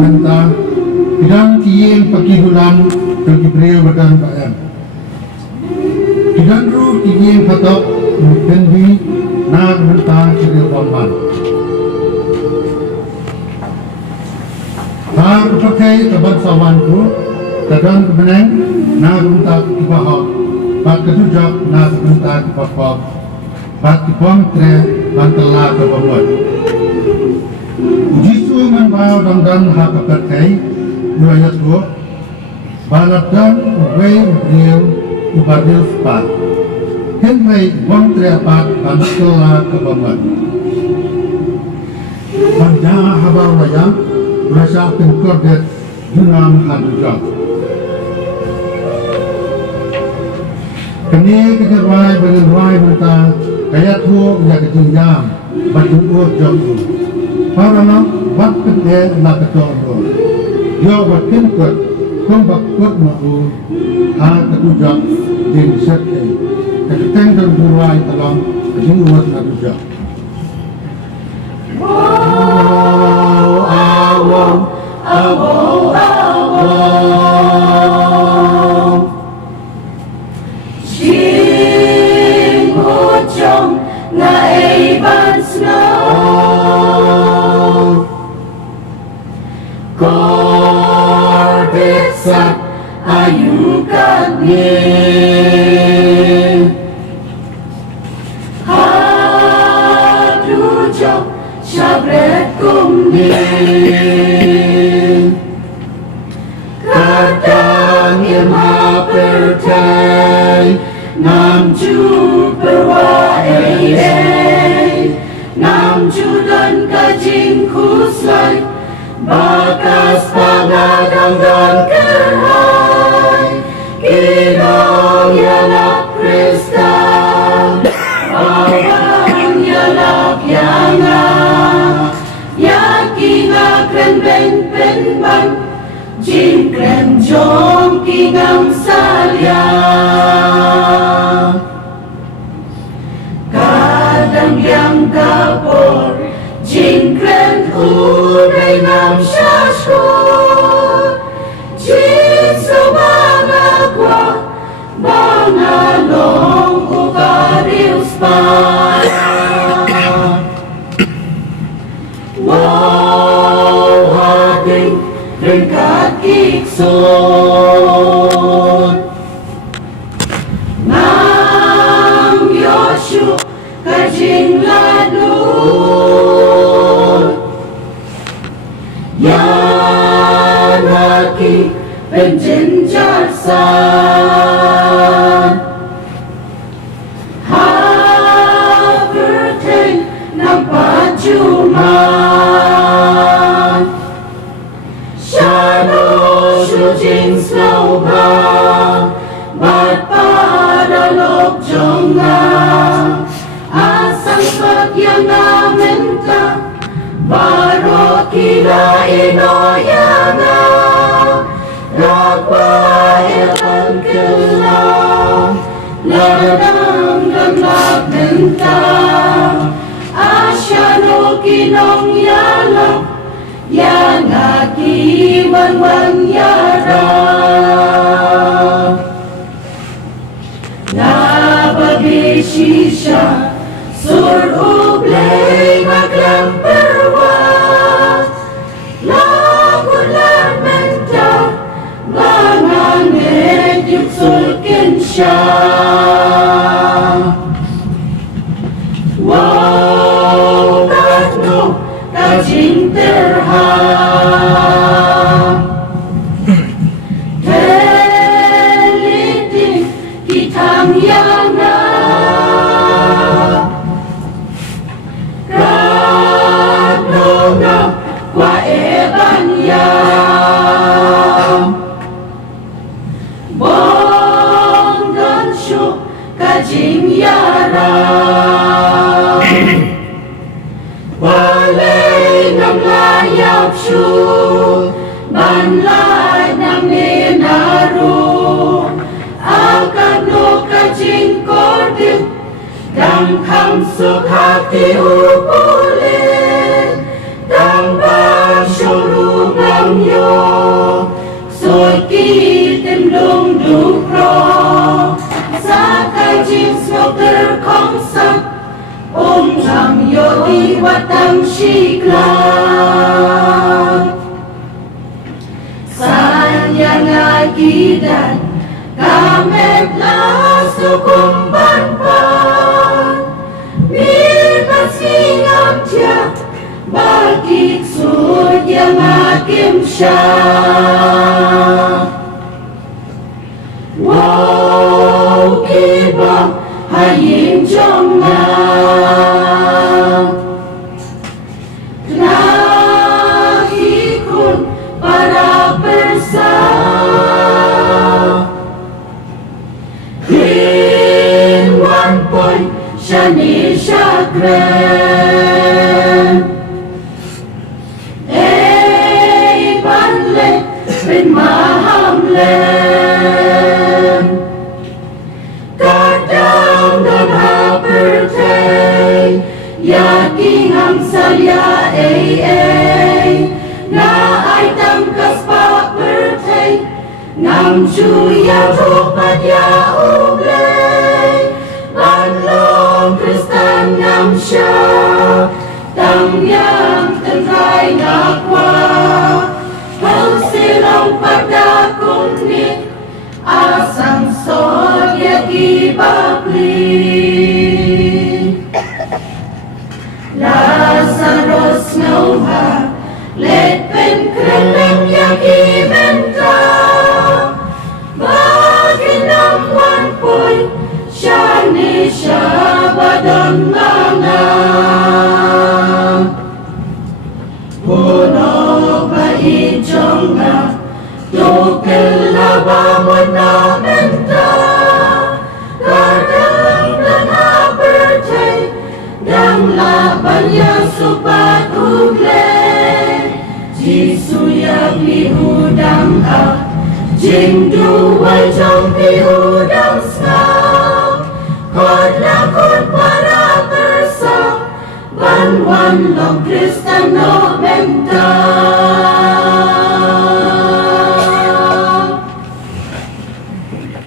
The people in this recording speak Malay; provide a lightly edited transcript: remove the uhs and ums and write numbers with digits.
menta Tidang tieng pakihulan Bagi beliau badan bayan Tidang ru tieng patok Mungkin Nak menta Ciri Bamban Tak pakai Tabat sawanku Tadang kebeneng Nak menta Kibahok Bat ketujak Nak menta Kibahok Bat kipong tre Bantala Kebamut Jisu menbau dan haka perkai Urayat go Balat dan Uway Ubril Ubadil Spat Henry Bong Treapat Bantala Kebamut Bandang Habau Raya Rasa Pengkordet Junam Hadujak Kini Jingrwai Jingrwai Menta Kaya tu Ya Jingiam Bajung Ut Jongku Para nak Wat Kete Nak Kecondo Yo Wat Kinkut Kung Bak Kut Mahu Ha Ketujak Jing Sete Keteng Dan Jingrwai Talang Jing Ut Hadujak Awong Awong Awong Jing Ujong Na Evan Snow Kordesat Ayukan Ni Hadujong Syabret Kumni Kadang Irma Pertai Namju Perwae Namju dan Kajing Kuslai Bakas Pangadang dan Kerhai Kinong Ialap Kristal Bawang Ialap Yanga Yakinga Kren Ben Ben Bang Jing Kren Jong Kingang Salya Kadang yang kapor Jing Kren Uray Nam Shashko Jing Sobangagwa Bangalong Ubaril Spaya Wow Hading Ringkat Kikson Nam Yoshu Kajing Ladun Yanaki Penjenjarsan Haberteng Nampak Juman Shano Shujing Slobang Bat pada lok jongang Asang bagyang amenta Baro kila inoyanga Rakwa evan kelang Ladang gamlak menta Asyano kinong yalang Yang akiban wanyara Nababisi siya Sur ublay maglang perwat Lagulan menta Banganet yuksulkin siya Wow katno Kajing terham Teliting kitang yana Kadnonga kwa eban yam Bonggan syuk kajing yaram Walay ng layap syuk Banlay ng ninaro Akadno kajing kordit Dang kamsuk hati upulin Dang basyurungang โยสวยกีเต็มดวงดูโปรสากายจิตสโนเกอร์ของสัตว์องค์จำโยดีวัดตังชีกลาสัญญาณากีดันกาเมตลาสุขุมบันปานมีปัสสิงามเทียบากิกสุดยังอากิมชาว้าวกีบะให้ยิงจงงามนาฮิคุณปาราเปสาin one point shani chakram ei ban le เป็นมหาเลมกอดดามดนหาเปิดเทยากิงหัมสยาเอเอนาไอตัมกัสปะเปิดเทngam chu ya thu pat ya uble ban long kristan ngam sha tang yang ten kai na kwa hau silong pada kunit asang so ya ki bakli Lazarus ngauha let pen krem ya ki menta Baginam one point, shani shabadam nana. Puno ba ijonga, tukila ba monamenta. Kadang dana birthday, dang laban ya supat ugle. Jisuya bihudang Jingrwai jong bihudang sao Kod lakot para bersam Ban wan long Kristano benta